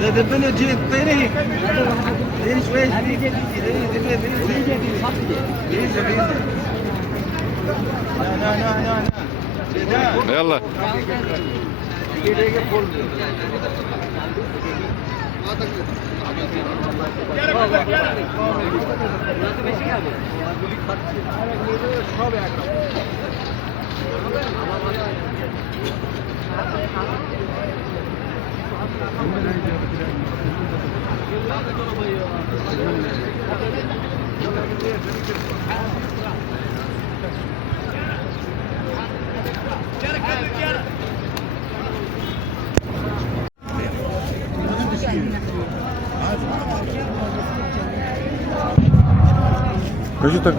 دبنا جيت طيري طيري شوي يلا رجعتك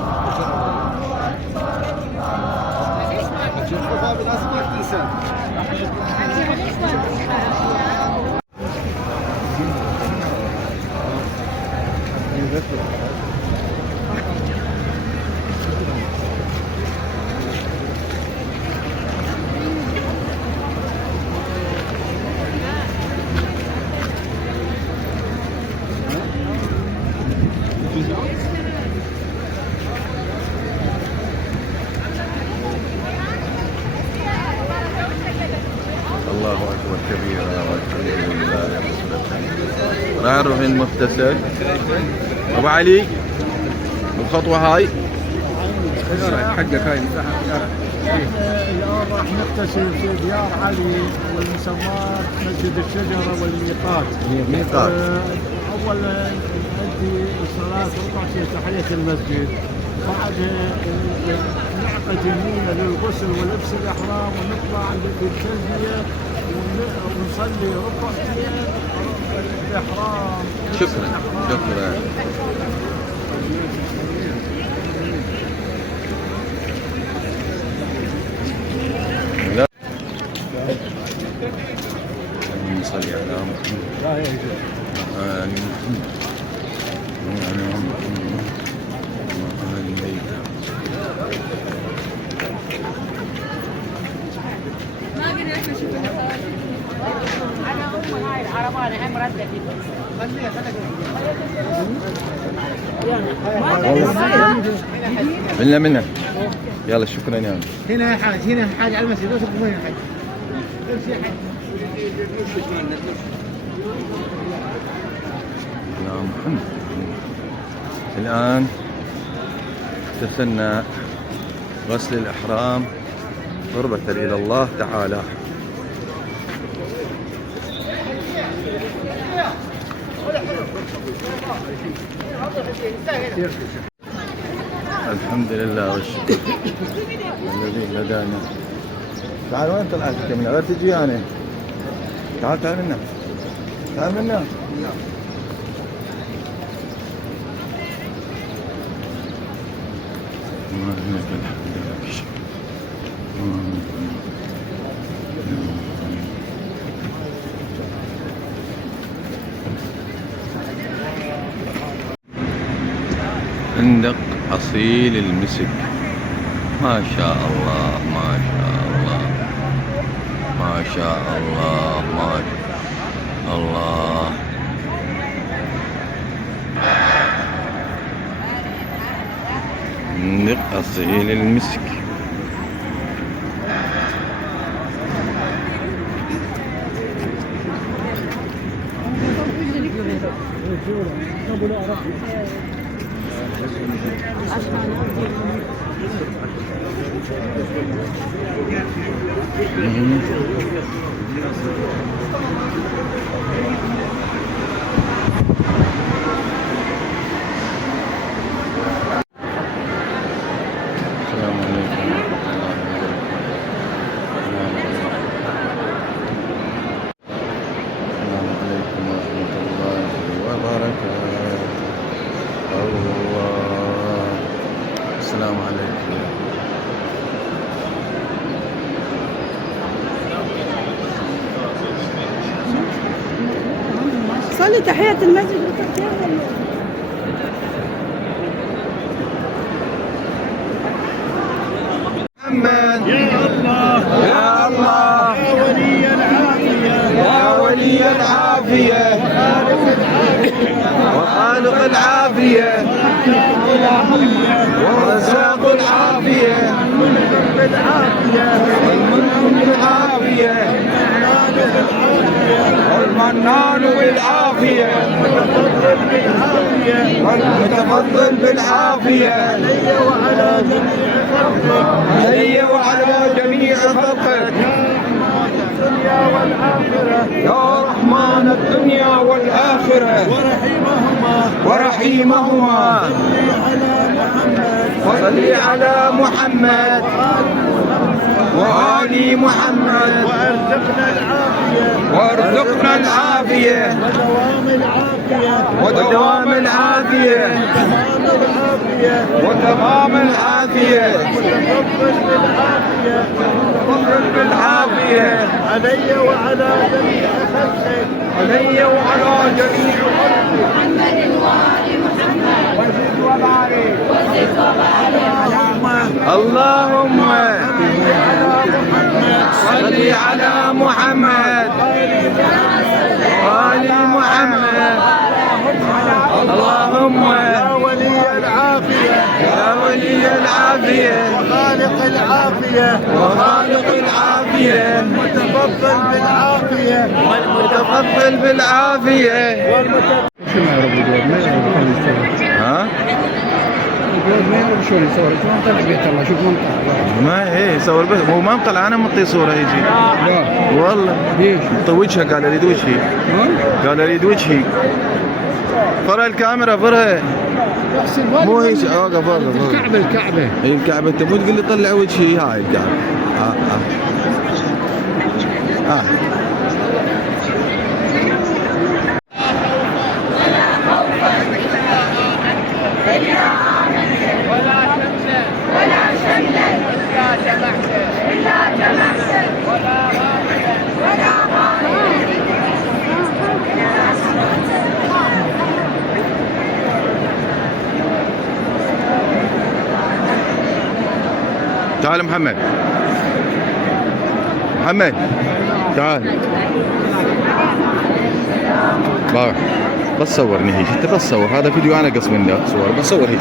الله أكبر كبيرا والحمد لله رب العالمين. راح نروح المغتسل أبو علي الخطوة هاي حقك هاي الآن راح نغتسل في ديار علي والمسمار مسجد الشجرة والميقات. ميقات. أولا نؤدي الصلاة ونقع تحية المسجد، بعدها نعقد يميننا للغسل ولبس الإحرام ونطلع للتلبية ونصلي ركعتين الإحرام. شكرا شكرا. نصلي على محمد آل محمد وعلى محمد وآل بيته. منا يلا شكرا يا هنا حاج هنا حاج على المسجد وين حاج محمد. الآن اغتسلنا غسل الإحرام قربة إلى الله تعالى. الحمد لله والشكر الذي هدانا. تعال وين طلعت من غير تجي يعني؟ تعال تعال منا تعال منا. فندق أصيل المسك. ما شاء الله ما شاء الله ما شاء الله ما شاء الله. فندق أصيل المسك. السلام عليكم. صلي تحية المسجد محمد. يا الله يا الله يا ولي العافية يا ولي العافية وخالق العافية ورزاق العافية والمنعم بالعافية والمنان بالعافية والمتفضل بالعافية علي وعلى جميع خلقك يا رحمن الدنيا والآخرة ورحيمهما وصل على محمد وآل محمد وارزقنا العافية ودوام العافية وتمام العافية وفضل بالعافية علي وعلى جميع خلقك علي وعلى جميع خلقك محمد وآل محمد وزد وبارك اللهم صل على محمد وآل محمد اللهم يا ولي العافية يا ولي العافية وخالق العافية وخالق العافية والمتفضل بالعافية والمتفضل بالعافية ها؟ ما يعرف شلون يصور، شلون طلع بيت الله، شوف منطقة. ما ايه صور بس هو ما مطلع انا مطي صورة يجي لا والله ليش؟ طي وجهه قال اريد وجهي قال اريد وجهي فرع الكاميرا فرع مو هيك اوقف الكعبة الكعبة هي الكعبة انت مو تقول لي طلع وجهي هاي الكعبة تعال محمد تعال بس صورني هيك انت بس صور هذا فيديو انا قص منه صور بس صور هيك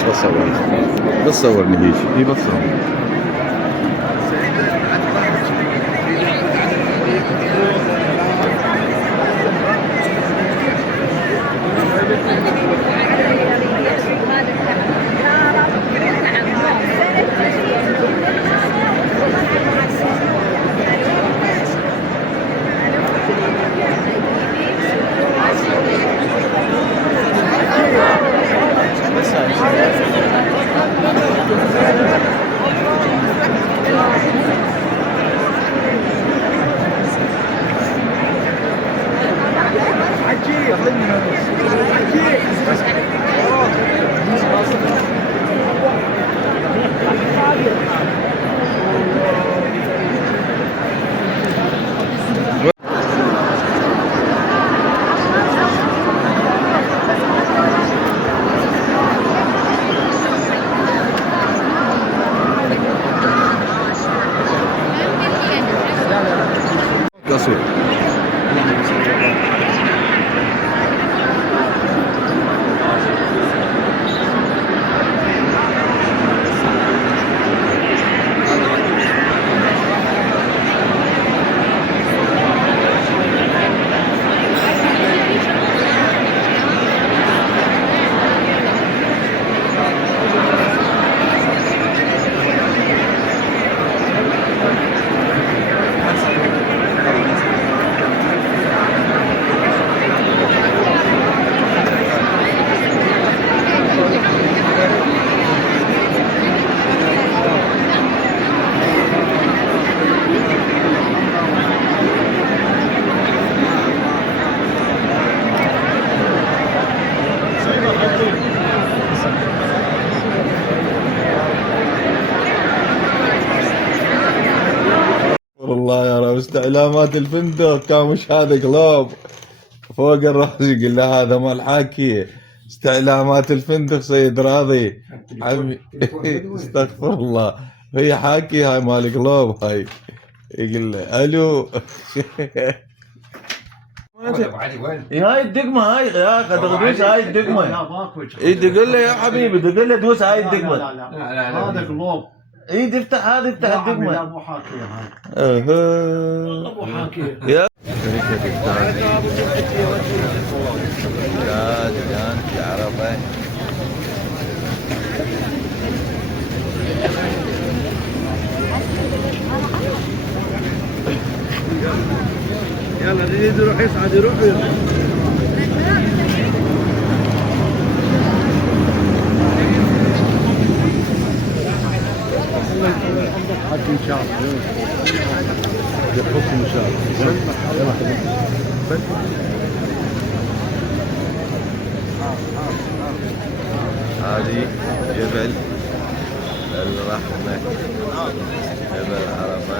بس صورني هيك هي بس صور قصير والله يا رب استعلامات الفندق كان مش هذا قلوب فوق الراس يقول له هذا مال حاكي استعلامات الفندق سيد راضي عمي استغفر الله هي حاكي هاي مال قلوب هاي يقول له الو هاي الدقمه هاي يا اخي دوس هاي الدقمه. اي دق له يا حبيبي، دق له دوس هاي الدقمه. هذا قلوب. اي تفتح هذه، افتح الدقمه. ابو حاكي هاي. ابو حاكي يا شركه التاجي الان في عرفه. يلا اللي يروح يصعد يروح. حق ان شاء الله يحكم ان شاء الله. هذه جبل الرحمة، جبل عرفة.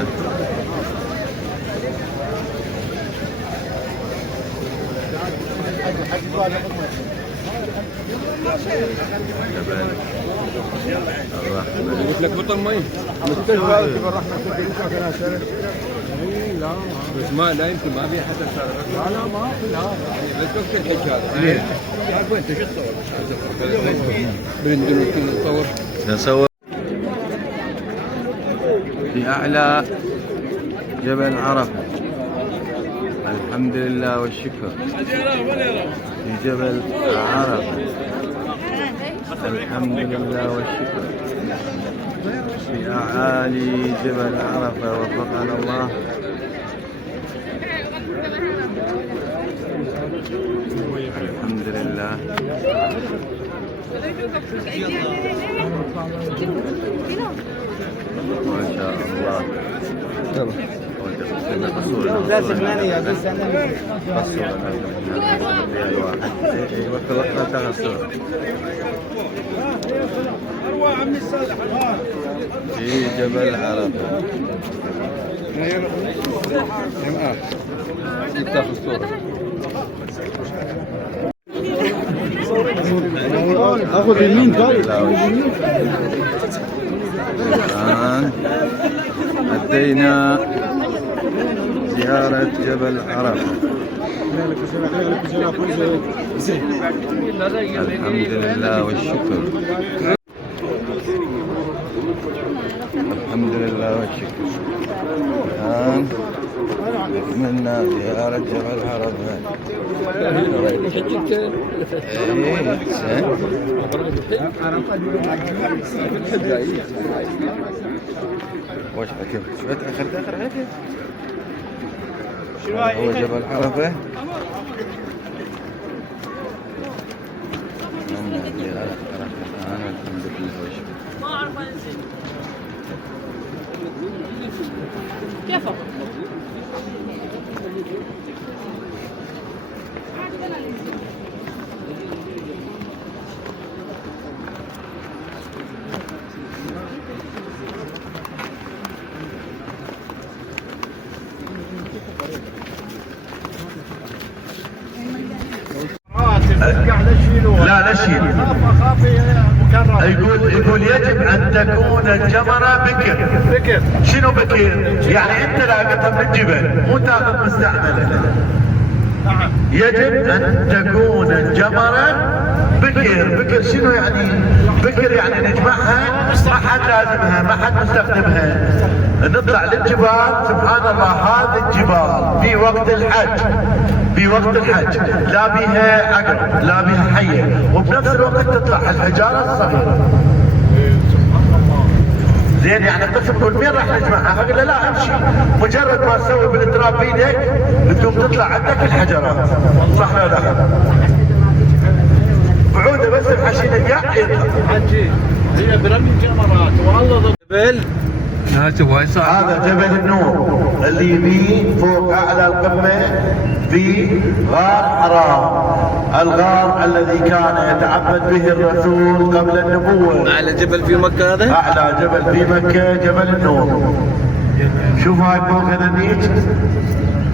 جبل الرحمة. قلت لك بطل مي. لا بس ما لا يمكن ما في حتى صار. لا ما في لا بس وقت الحج هذا. تعرف انت شو تصور؟ برندن نصور. نصور في أعلى جبل عرفة. الحمد لله والشكر في جبل عرفة. الحمد لله والشكر في أعالي جبل عرفة. وفقنا الله. الحمد لله. ما شاء الله. لازم ثانية بس في جبل عرفة. تاخذ صورة. اخذ يمين الآن أتينا زيارة جبل عرفة. الحمد لله والشكر. الحمد لله والشكر. الآن أكملنا زيارة جبل عرفة. وش حكيت؟ شوية آخر حكي؟ هو جبل عرفة. الحمد لله والشكر. كيف؟ لا نشيل. يقول يجب ان تكون الجمرة بكر. شنو بكر؟ يعني انت لاقطها من الجبل مو تاخذ مستعملة. يجب ان تكون الجمرة بكر شنو يعني؟ بكر يعني نجمعها، ما حد لازمها، ما حد مستخدمها. نطلع للجبال. سبحان الله هذه الجبال في وقت الحج، في وقت الحج لا بها عقرب لا بها حية، وبنفس الوقت تطلع الحجارة الصغيرة. زين يعني قسم تقول مين راح نجمعها؟ اقول له لا امشي، مجرد ما تسوي بالتراب بيدك بتقوم تطلع عندك الحجرات. صح ولا لا؟ بعوده بس الحشيد القاع حجي هي برمي الجمرات والله. جبل هذا جبل النور اللي يمين فوق اعلى القمه في غار حرام، الغار الذي كان يتعبد به الرسول قبل النبوه. أعلى جبل في مكة هذا؟ اعلى جبل في مكه جبل النور. شوف هاي فوق هذا النيج،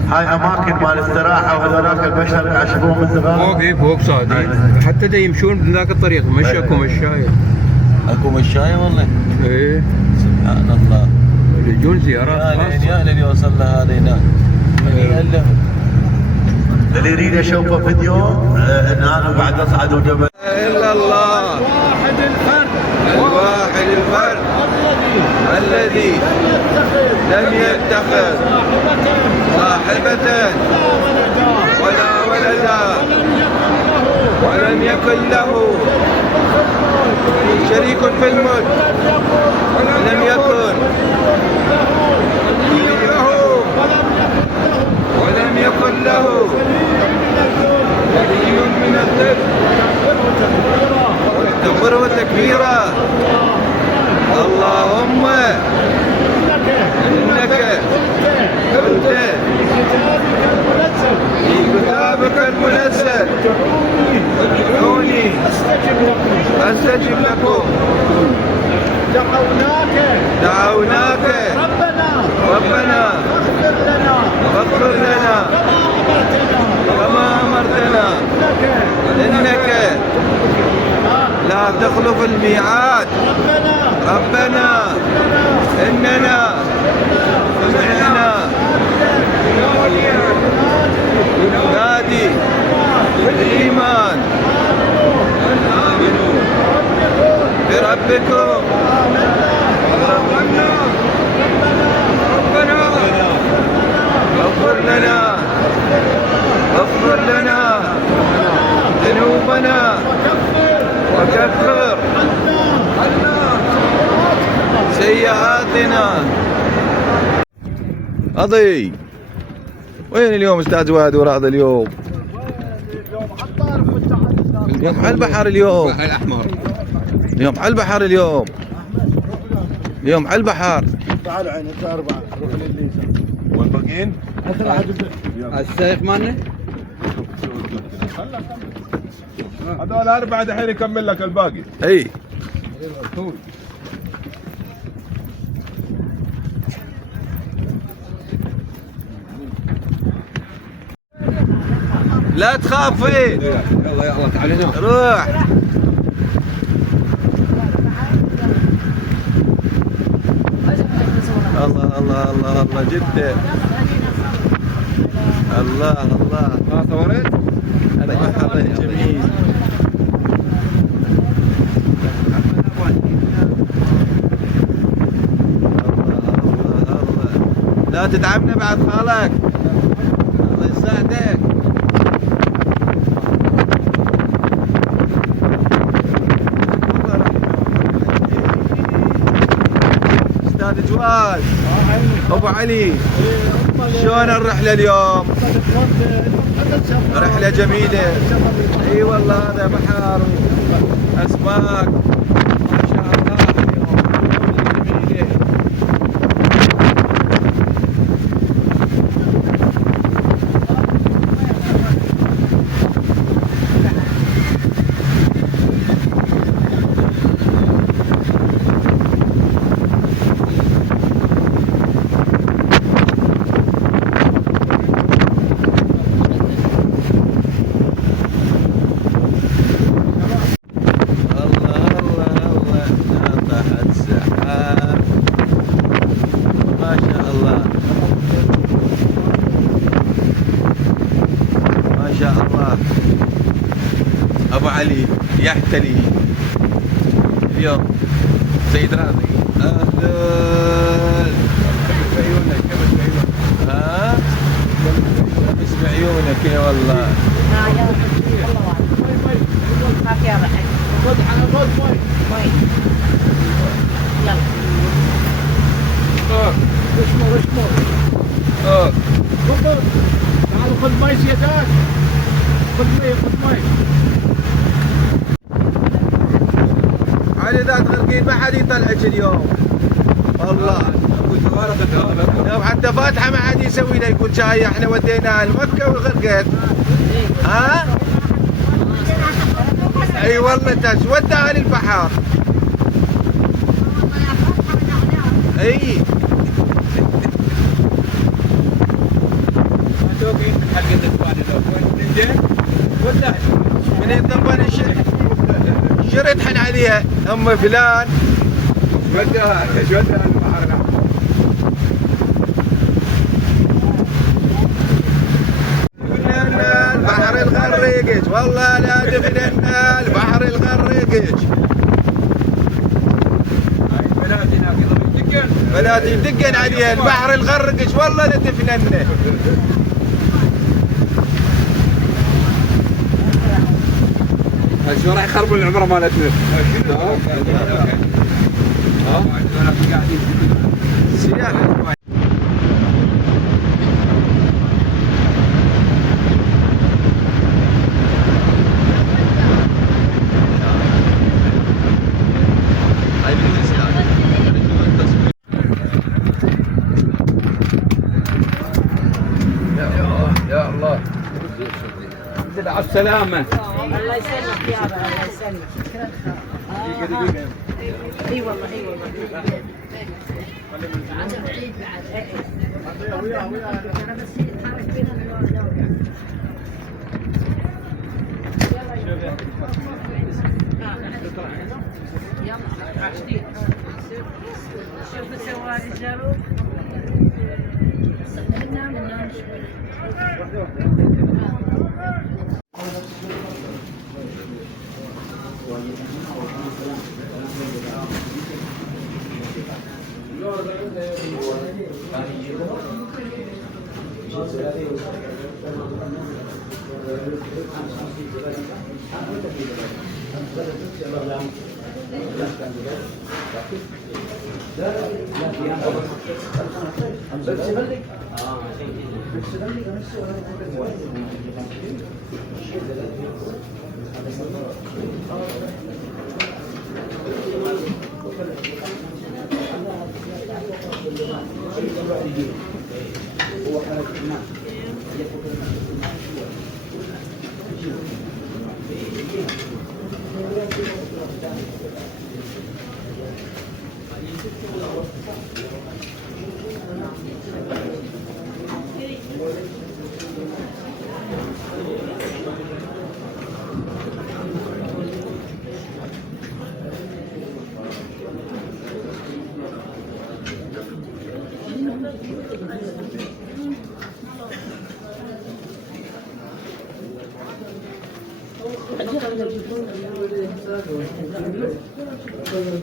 هاي اماكن مال استراحه وهذولاك البشر يعشقون من زمان. فوق صادق حتى دا يمشون من ذاك الطريق. مشاكم مشاية. اكو مشاية والله. ايه سبحان الله. يجون زيارات يا لين يوصل لهذا هناك. اللي يريد يشوفه فيديو ان انا بعد اصعد جبل الا الله واحد الفرد الواحد الفرد الذي لم يتخذ صاحبة ولا ولدا ولم يكن له شريك في الملك ولم يكن ولم يكن له ولي من الذل واكبره تكبيرا. اللهم انك قلت في كتابك المنزل ادعوني استجب لكم. دعوناك ربنا فاغفر لنا كما أمرتنا إنك لا تخلف الميعاد. ربنا إننا سمعنا ينادي بالإيمان أن آمنوا بربكم اغفر لنا ذنوبنا وكفر سيئاتنا. قضي وين اليوم استاذ واد وراضي اليوم؟ اليوم على البحر اليوم. البحر الأحمر. اليوم على البحر اليوم. اليوم على البحر. تعال عين انت اربعه روح لليسار والباقيين؟ السائق مالنا؟ هذول اربعه دحين يكمل لك الباقي. اي لا تخافي. يلا يلا تعال هنا. روح. الله الله الله الله جدا. الله الله. ما صورت؟ هذا بحر جميل. الله الله. لا تتعبنا بعد خالك. الله يساعدك. استاذ جواد ابو علي شلون الرحله اليوم؟ رحله جميله. اي والله هذا بحر اسماك ما شاء الله. اليوم جميله. ابو علي يحتلي اليوم. سيد راضي اهلا. ها كبس بعيونك يا والله. ما فيها رحل. مي. يلا. تعالوا خذ مي سيادات. خذ مي. علي ذات غرقين ما حد يطلعك اليوم والله. يوم حتى فاتحه ما حد يسوي له. يقول شاي احنا وديناها لمكه وغرقت. ها؟ اي والله انت وداها للبحر. اي حلقة الفاني وين جاي؟ وداها من يضربني شريت حن عليها ام فلان. وداها البحر الأحمر. الغرقش والله لا دفننا البحر الغرقش. بنات يدقن عليها البحر الغرقش والله لا دفننا. شو راح يخربوا العمره مالتنا؟ سياحة. يا الله على السلامة. الله يسلمك يا رب، الله يسلمك. اي والله اي والله. عشان العيد بعد. انا بس يتحرك بينا يلا عشتين. شوف سوالي الجروب. ننام شوي.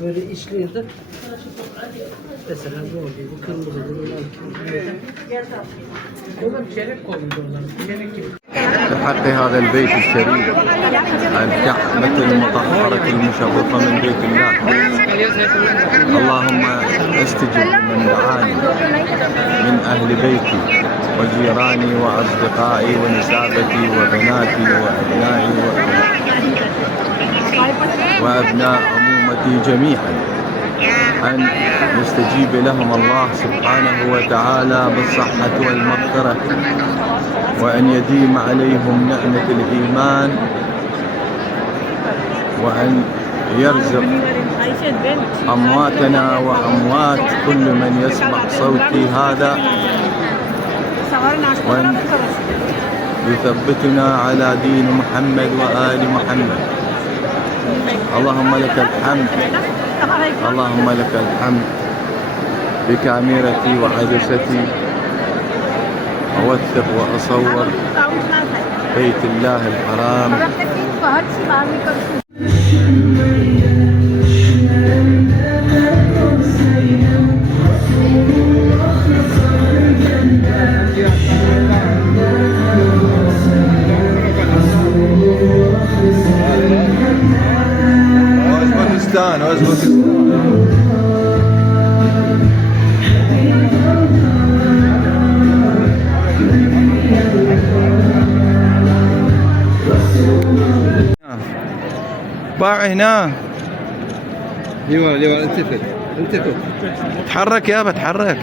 Böyle işliyordu. Mesela bu oluyor, bu kırmızı, bunlar kırmızı. Onlar çeyrek koyuyordu onlar, çeyrek gibi. بحق هذا البيت الكريم الكعبة المطهرة المشرفة من بيت الله، اللهم استجب لمن دعاني من أهل بيتي وجيراني وأصدقائي ونسابتي وبناتي وأبنائي وأبناء عمومتي جميعا، أن يستجيب لهم الله سبحانه وتعالى بالصحة والمغفرة، وأن يديم عليهم نعمة الإيمان، وأن يرزق أمواتنا وأموات كل من يسمع صوتي هذا، وأن يثبتنا على دين محمد وآل محمد. اللهم لك الحمد، اللهم لك الحمد. بكاميرتي وعدستي أوثق وأصور بيت الله الحرام. أوزبكستان باع هنا. ايوه ايوه التفت التفت. تحرك يابا تحرك.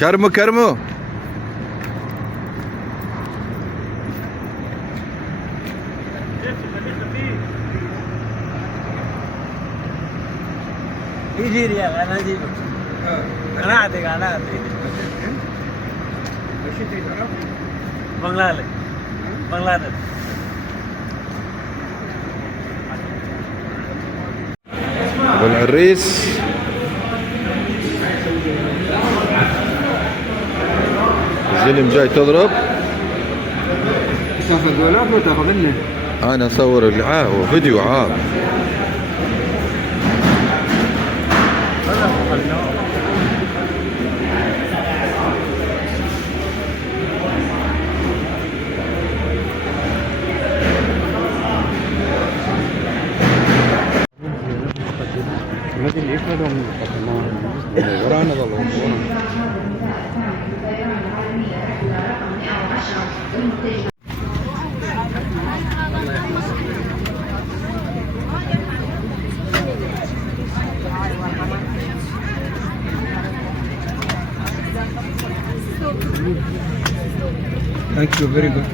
كرمو كرمو. يجي ريال انا اجيبك. انا اعطيك بنغلاديش بنغلاديش. والعريس الزلم جاي تضرب. تاخذ دولار ولا تاخذ منه؟ انا اصور هو فيديو عام. ما ادري ايش هذول ورانا ظلوا ورانا. Thank you, very good.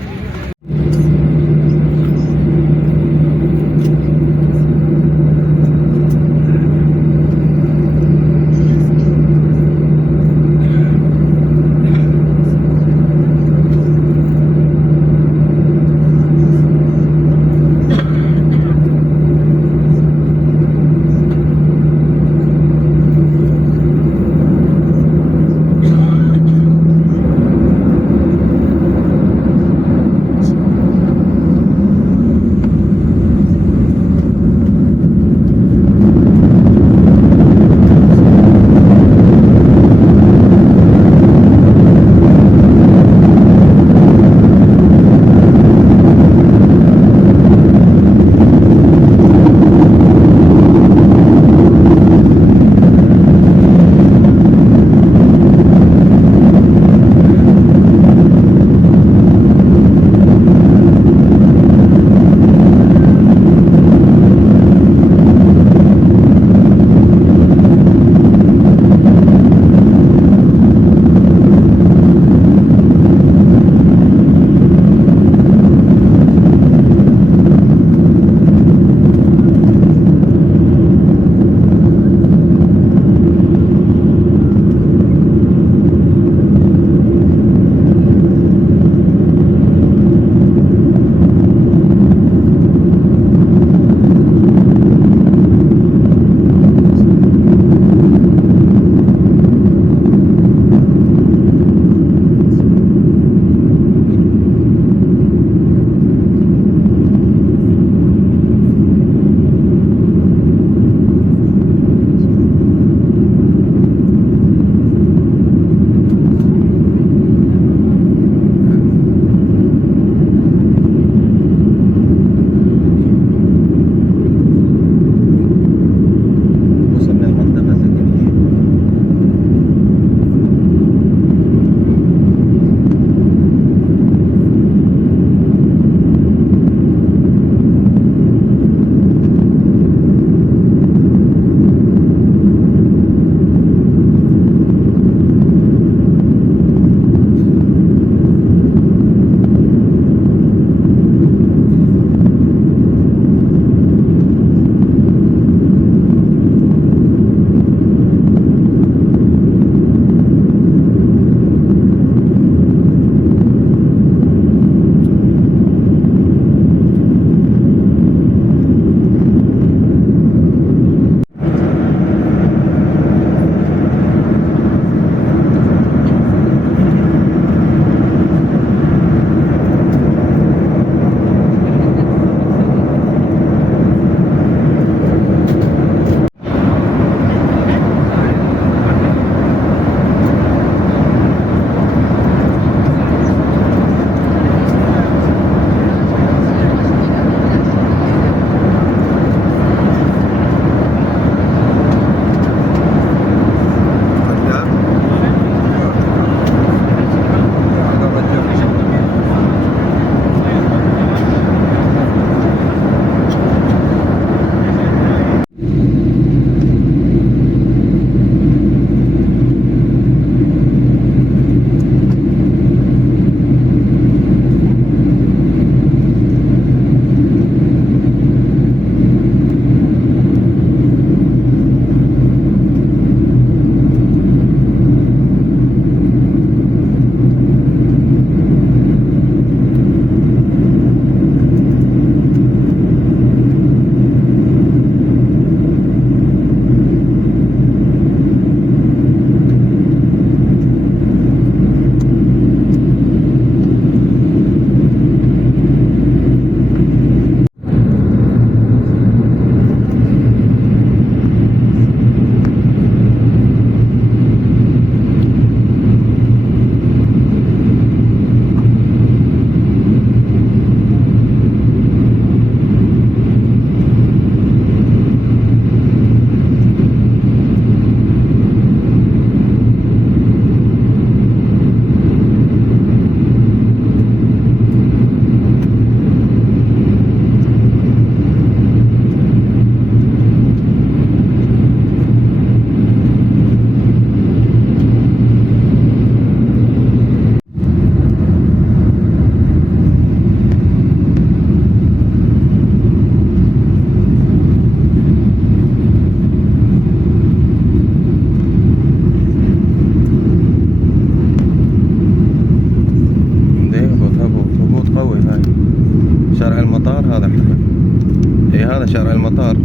هذا شارع المطار.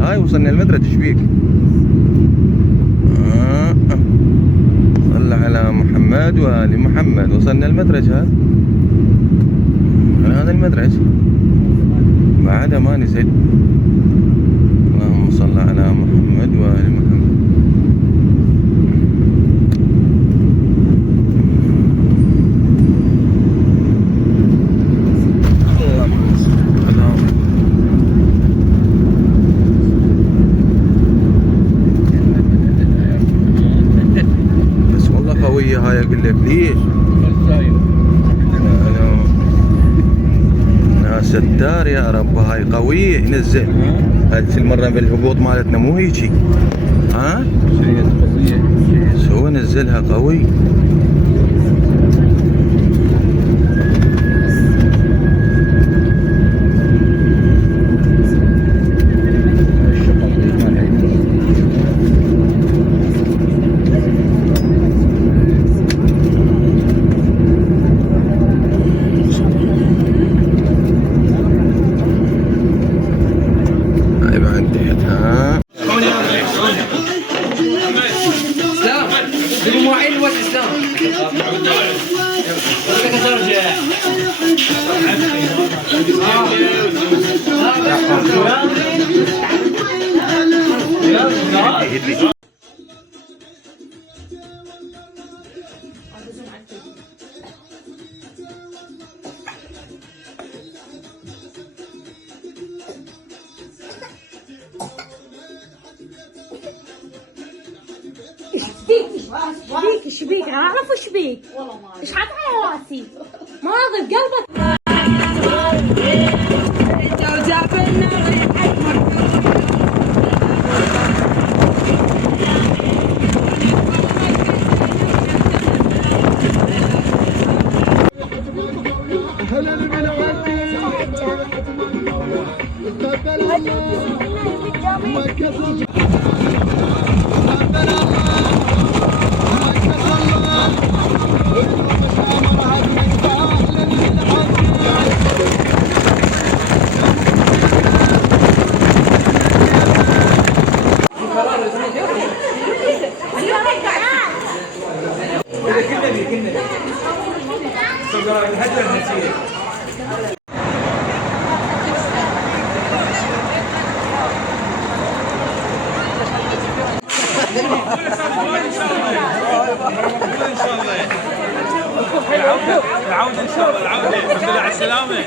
هاي وصلنا المدرج. ايش بيك؟ صل على محمد وآل محمد. وصلنا المدرج. هذا المدرج بعد ما نزل. اللهم صل على محمد وآل محمد. بس والله قوية هاي اقول لك. ليش؟ ستار يا رب. هاي قوية. نزل. هذه المرة بالهبوط مالتنا مو هيجي. ها؟ سو نزلها قوي. ايش بيك؟ انا اعرف ايش بيك. ايش حاط على راسي؟ ما راضي بقلبك. العودة إن شاء الله. العودة. الحمد لله على السلامة.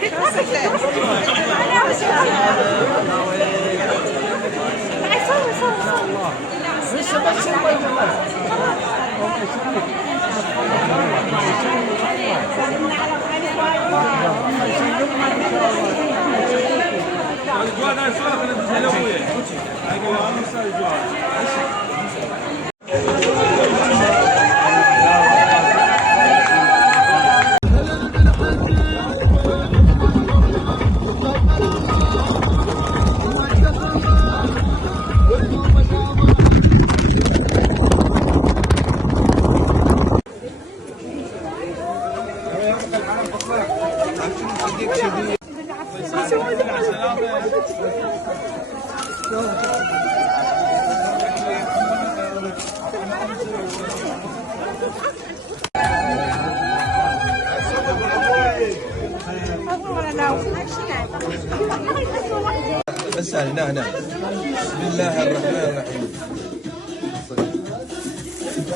بس هنا هنا. بسم الله الرحمن الرحيم.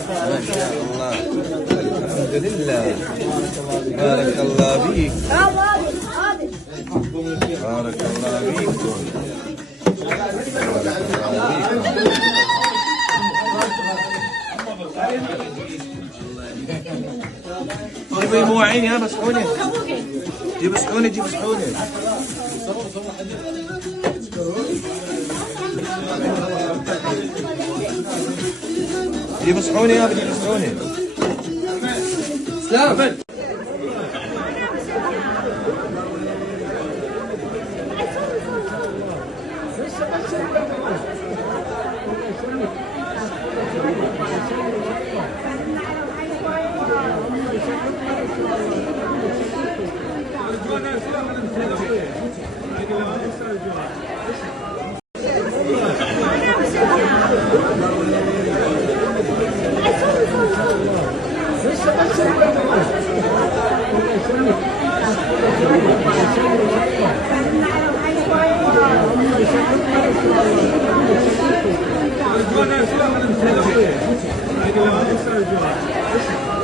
ما شاء الله. الحمد لله. بارك الله فيك. بارك الله فيكم. بارك الله فيكم. جيبي مواعين يا مسحونة. جيب مسحونة. جيب مسحونة. جيب مسحونة يا بدي مسحونة. سلام. Thank you. Thank you.